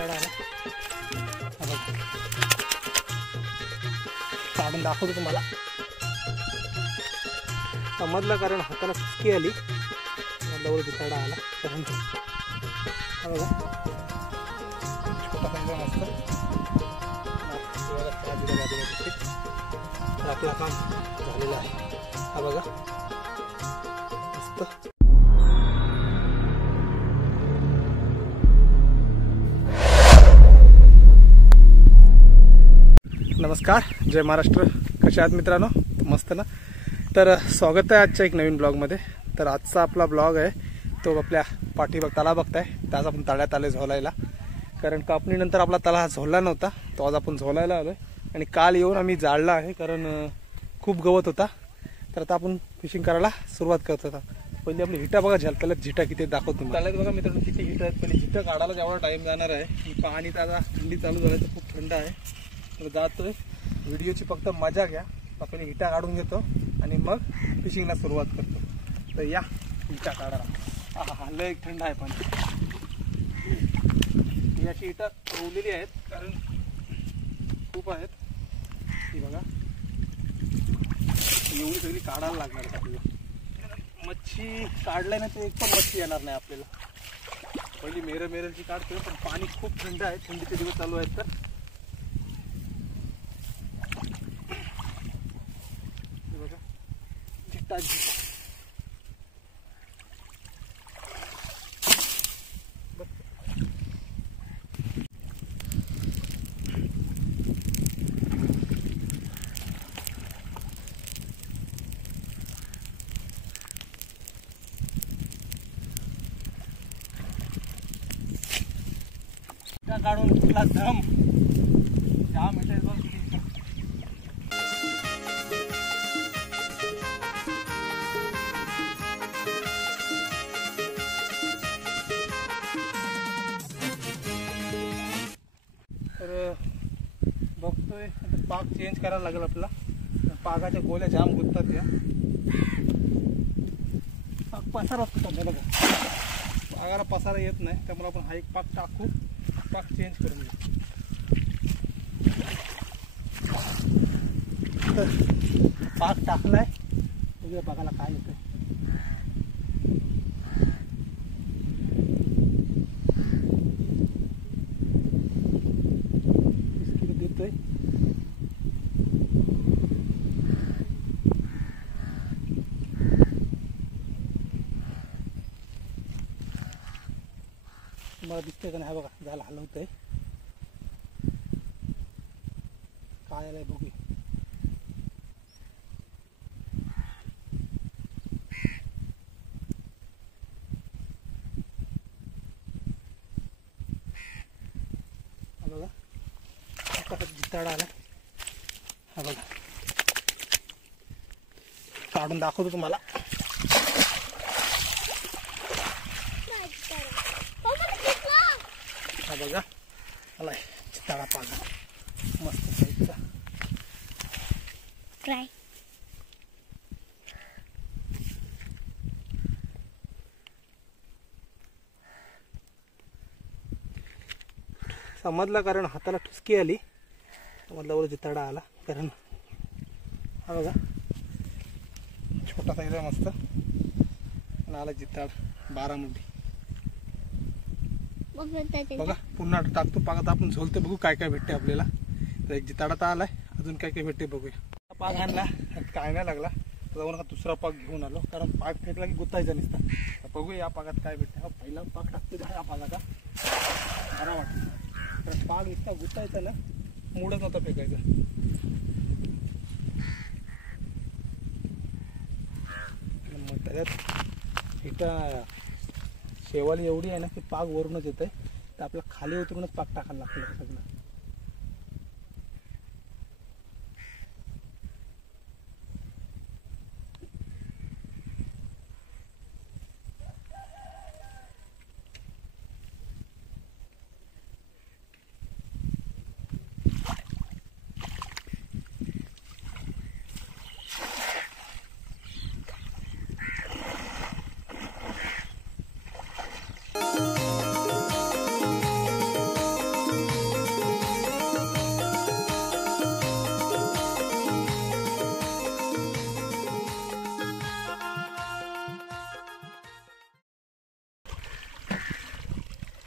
जिताडा आला काढून दाखवतो तुम्हाला. समजलं कारण हाताला सुटकी आली मधल्यावर जिताडा आला. कारण बघा छोटा पाहिजे मस्त आपला काम झालेलं आहे. हा बघा मस्त. नमस्कार, जय महाराष्ट्र. कशा आहात मित्रांनो? मस्त ना. तर स्वागत आहे आजच्या एक नवीन ब्लॉगमध्ये. तर आजचा आपला ब्लॉग आहे तो आपल्या पाठीबाग तलाव बघताय. त्याच आपण तळ्यात आले झोलायला. कारण कापणीनंतर आपला तळा हा झोलला नव्हता, तो आज आपण झोलायला आलोय. आणि काल येऊन आम्ही जाळला आहे कारण खूप गवत होता. तर आता आपण फिशिंग करायला सुरुवात करत होता. पहिले आपली हिटा बघा झलकायला झिटा किती दाखवतो. तळ्यात बघा मित्रांनो किती हिटा आहेत. पहिले हिटा काढायला जेवढा टाइम जाणार आहे. पाणी तर आता थंडी चालू झाली तर खूप थंड आहे. तर जातोय. व्हिडिओची फक्त मजा घ्या. आपण हिटा काढून घेतो आणि मग फिशिंगला सुरुवात करतो. तर या हिटा काढायला. हा लय थंड आहे पण याची हिटा रोवलेली आहेत कारण खूप आहेत. ती बघा एवढी सगळी काढायला लागणार आहे आपल्याला. मच्छी काढल्या नाही तर एक पण मच्छी येणार नाही आपल्याला. पहिली मेरची काढतोय पण पाणी खूप थंड आहे. थंडीचे दिवस चालू आहेत तर बघा झिटा काढून तुला दम जाम येते. तर बघतोय पाक चेंज करायला लागेल आपला. पाकाच्या गोल्या जाम गुंततात. या पाक पसारा असतो बघा. पागाला पसारा येत नाही त्यामुळे आपण हा एक पाक टाकू. पाक चेंज करून घेऊ. तर पाक टाकलाय. बघूया पाकाला काय येतंय. देतोय तुम्हाला दिसतंय का नाही? बघा झाला हलवतंय. काय आलंय बघूया. बघा जिताडा आला. हा बघा काढून दाखवतो तुम्हाला. हा बघा आलाय जिताडा पागा मस्त साईजचा. ट्राय समजला कारण हाताला ठुसकी आली मधल्यावर जिताडा आला. कारण हा बघा छोटा साईज आहे मस्त. आणि आला जिताड 12 मुंडी. बघा पुन्हा टाकतो पागात. आपण झोलतो बघू काय काय भेटते आपल्याला. तर एक जिताडा तर आलाय. अजून काय काय भेटते बघूया. पाग आणला काय नाही लागला. जाऊन हा दुसरा पाक घेऊन आलो कारण पाग फेकला की गुतायचा नसता. बघूया या पागात काय भेटते. हा पहिला पाक टाकतो या पागाचा बरा वाटतं. तर पाग इतका गुतायचा ना मुडच नव्हता फेकायचा. मग त्याच्यात इथं शेवाली एवढी आहे ना की पाग वरूनच येत आहे. तर आपल्याला खाली उतरूनच पाक टाकायला लागतं सगळं.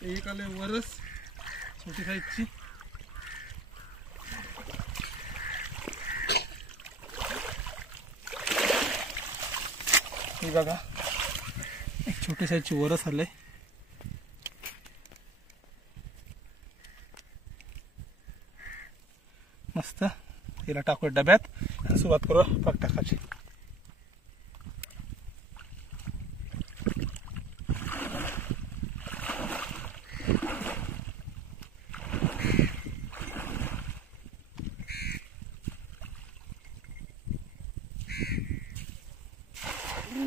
एक आले वरस छोटी साईजची. हे बघा एक छोटी साईजची वरस आले. मस्त. हिला टाकू डब्यात आणि सुरुवात करू पाक टाकायची.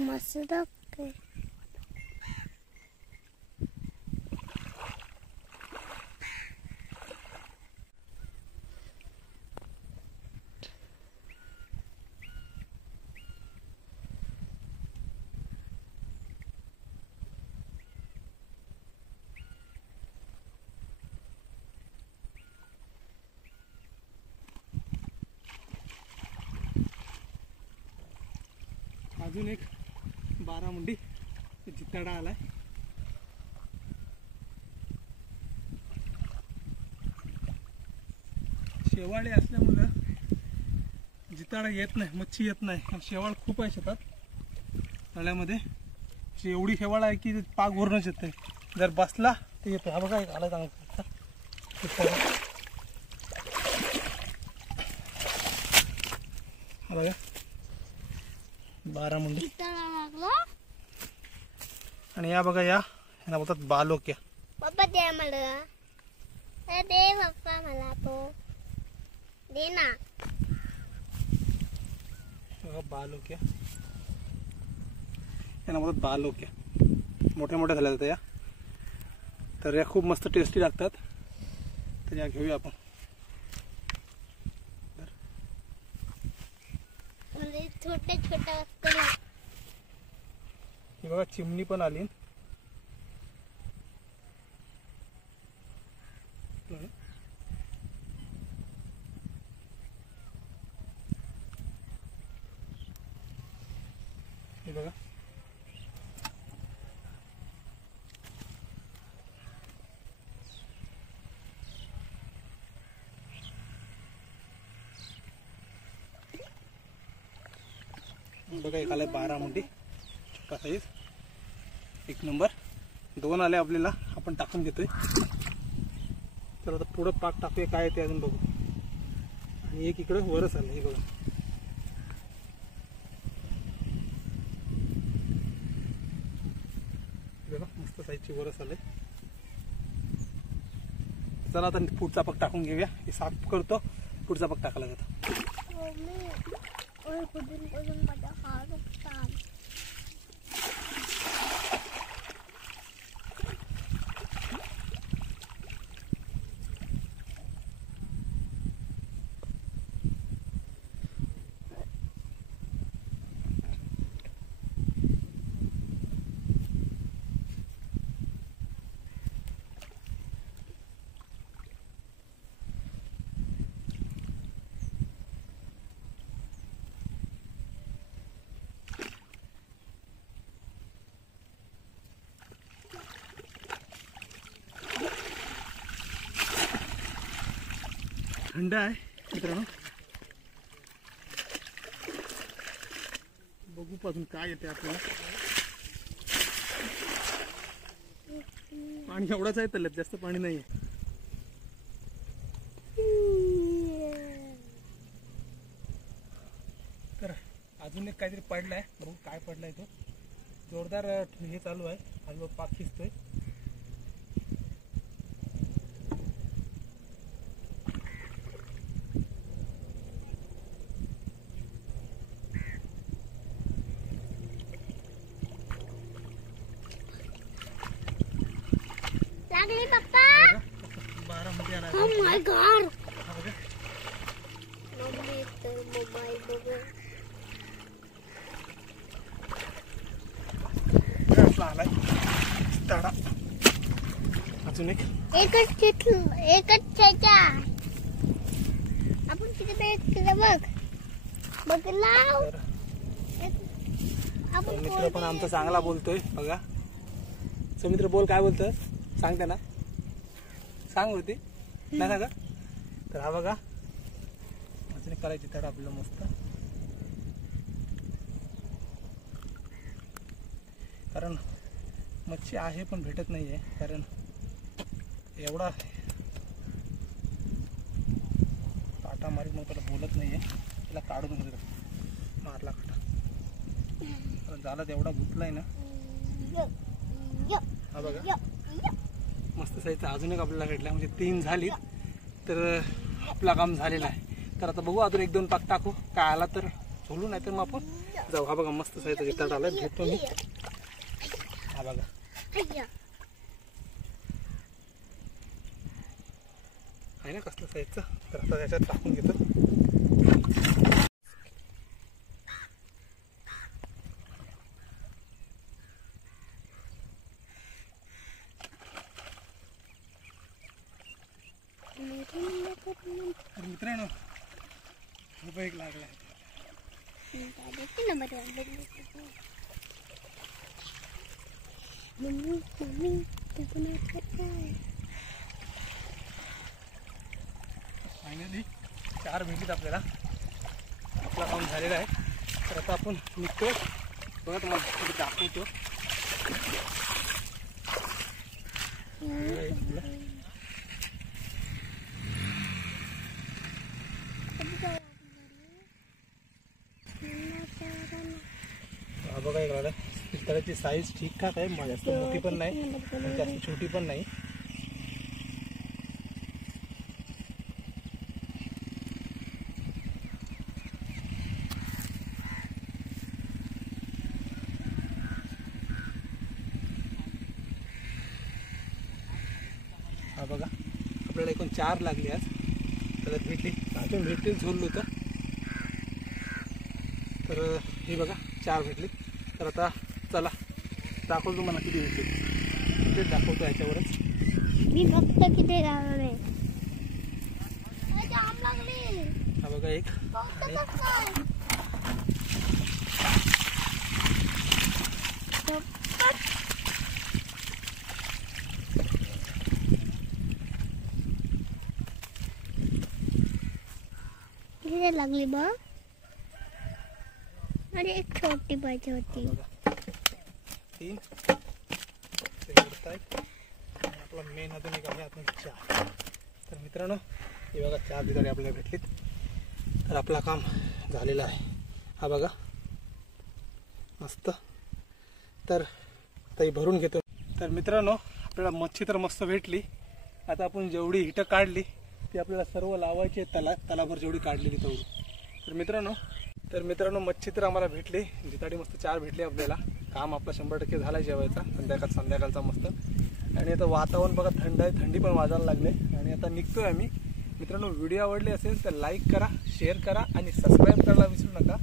मस्त आहे. अजून एक 12 मुंडी जिताडा आलाय. शेवाळे असल्यामुळं जिताडा येत नाही, मच्छी येत नाही. शेवाळ खूप आहे शेतात तळ्यामध्ये. एवढी शेवाळ आहे की पाक भरूनच येत. जर बसला ते येतो. हा बघा एक आला चांगला. हा बघा 12 मुंडी. आणि या बघा यांना बोलतात बालोक्या. पप्पा दे मला. दे पप्पा मला तो दे ना. बघा बालोक्या. यांना बोलतात बालोक्या. मोठ्या मोठ्या झाल्या जातात या. तर या खूप मस्त टेस्टी लागतात. तर या घेऊया आपण. म्हणजे छोट्या छोट्या वस्तू. ही बघा चिमणी पण आली. हे बघा बघा एक आलाय 12 मुंडी छोटा साईज. एक नंबर. 2 आले आपल्याला. आपण टाकून घेतोय. तर आता पुढं पाक टाकूया काय ते अजून बघू. आणि एक इकडं वरच आलं. हे बघा मस्त साईजची वरच आले. चला आता पुढचा पाक टाकून घेऊया. हे साफ करतो. पुढचा पाक टाकायला जातो. थंड आहे मित्रांनो. बघू पासून काय येते आपल्याला. पाणी एवढंच आहे तल्यात. जास्त पाणी नाही. तर अजून एक काहीतरी पडलाय. बघू काय पडलाय तो. जोरदार हे चालू आहे. हलवा पाक खिचतोय. लागली पप्पा. 12 मध्ये आला. Oh my god. मम्मी तर मोबाईल बघ. आपला आलाय जिताडा. अजून एकच त्याच्या. आपण तिकडे बघ. बघला. मित्र पण आमचा चांगला बोलतोय बघा. समित्र बोल काय बोलतोय. सांगते ना, सांग होती ना का. तर हा बघा अजून करायची तड आपल्याला मस्त, कारण मच्छी आहे पण भेटत नाही आहे. कारण एवढा काटा मारीत मग त्याला बोलत नाही आहे. त्याला काढून घेतो, मारला काटा. झाला तेवढा गुतलाय ना. हा बघा मस्त साईजचा अजून एक आपल्याला भेटला, म्हणजे 3 झाली. तर आपला काम झालेला आहे. तर आता बघू अजून 1-2 पाक टाकू, काय आला तर झोलू, नाही तर मग आपण जाऊ. हा बघा मस्त साईजचा जितड आला, भेटतो मी. हा बघा आहे ना कसलं साईजचा. तर आता त्याच्यात टाकून घेतो. मित्रांनो रुपये एक लागला. फायनली 4 भेटलीत आपल्याला. आपला काम झालेला आहे. तर आता आपण निघतो. बघा तुम्हाला दाखवतो. हा बघा एक लागला. पितळाची साईज ठीकठाक आहे, जास्त मोठी पण नाही जास्त छोटी पण नाही. हा बघा आपल्याला एकूण 4 लागली आज. त्याला भेटली, अजून भेटतील झोललो तर. तर ही बघा 4 भेटली. तर आता चला दाखवतो तुम्हाला किती भेटली. ते दाखवतो याच्यावरच. मी फक्त किती लागले. हा बघा एक किती लागली बघ. अरे एक छोटी पाहिजे होती. 3 आपला मेन अजून एक आहे आपण 4. तर मित्रांनो हे बघा 4 बिदाडे आपल्याला भेटलीत. तर आपला काम झालेलं आहे. हा बघा मस्त. तर आता ही भरून घेतो. तर मित्रांनो आपल्याला मच्छी तर मस्त भेटली. आता आपण जेवढी हिटं काढली ती आपल्याला सर्व लावायची आहे तलाभर जेवढी काढलेली तेवढी. तर मित्रांनो मच्छी तर आम्हाला भेटली. जिताडी मस्त 4 भेटली आपल्याला. काम आपला 100% झाला जेवायचा संध्याकाळचा मस्त. आणि आता वातावरण बघा थंड आहे, थंडी पण वाजायला लागले. आणि आता निघतोय आम्ही. मित्रांनो व्हिडिओ आवडले असेल तर लाईक करा, शेअर करा आणि सबस्क्राईब करायला विसरू नका.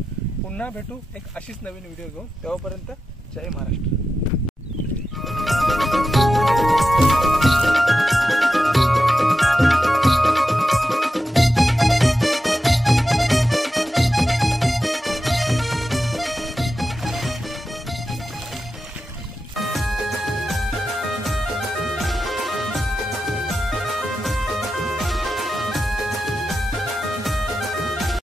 पुन्हा भेटू एक अशीच नवीन व्हिडिओ घेऊन. तेव्हापर्यंत जय महाराष्ट्र.